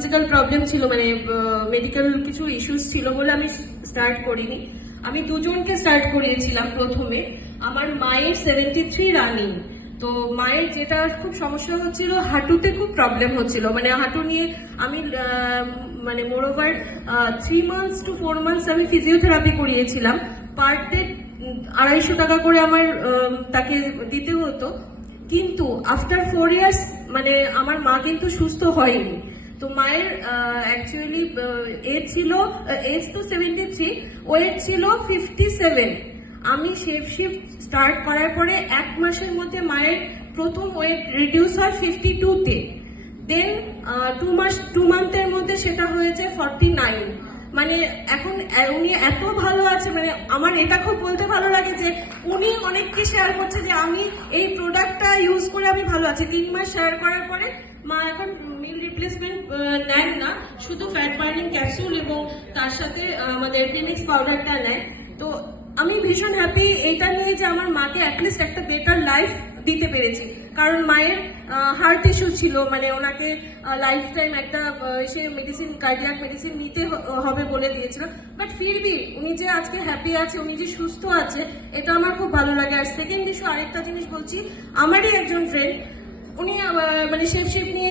Physical problem ছিল, মানে medical কিছু ইস্যুস ছিল বলে আমি স্টার্ট করিনি। আমি দুজনকে স্টার্ট করিয়েছিলাম। প্রথমে আমার মায়ের 73 রানিং, তো মায়ের যেটা খুব সমস্যা হচ্ছিল, হাঁটুতে খুব প্রবলেম হচ্ছিল, মানে হাঁটু নিয়ে আমি মানে মোরওভার 3 months to 4 months আমি ফিজিওথেরাপি করিয়েছিলাম। পার ডে 250 টাকা করে আমার তাকে দিতে হতো। কিন্তু আফটার 4 years মানে আমার মা কিন্তু সুস্থ হয়নি। তো মায়ের অ্যাকচুয়ালি এজ তো 73, ওয়েট ছিল 57। আমি শেপ শিফট স্টার্ট করার পরে 1 মাসের মধ্যে মায়ের প্রথম ওয়েট রিডিউস হয় 52-তে। দেন 2 মান্থের মধ্যে সেটা হয়েছে 49। মানে এখন উনি এত ভালো আছে, মানে আমার এটা খুব বলতে ভালো লাগে যে উনি অনেককে শেয়ার করছে যে আমি এই প্রোডাক্টটা ইউজ করে আমি ভালো আছি। 3 মাস শেয়ার করার পরে মা এখন মিল রিপ্লেসমেন্ট নেন না, শুধু ফ্যাট বার্নিং ক্যাপসুল এবং তার সাথে আমাদের প্রিমিক্স পাউডারটা নেয়। তো আমি ভীষণ হ্যাপি এটা নিয়ে যে আমার মাকে অ্যাটলিস্ট একটা বেটার লাইফ দিতে পেরেছি। কারণ মায়ের হার্ট ইস্যু ছিল, মানে ওনাকে লাইফ টাইম একটা সে মেডিসিন, কার্ডিয়াক মেডিসিন নিতে হবে বলে দিয়েছিল। বাট ফিরবি উনি যে আজকে হ্যাপি আছে, উনি যে সুস্থ আছে, এটা আমার খুব ভালো লাগে। আর সেকেন্ড ইস্যু আরেকটা জিনিস বলছি, আমারই একজন ফ্রেন্ড, উনি মানে শেপ নিয়ে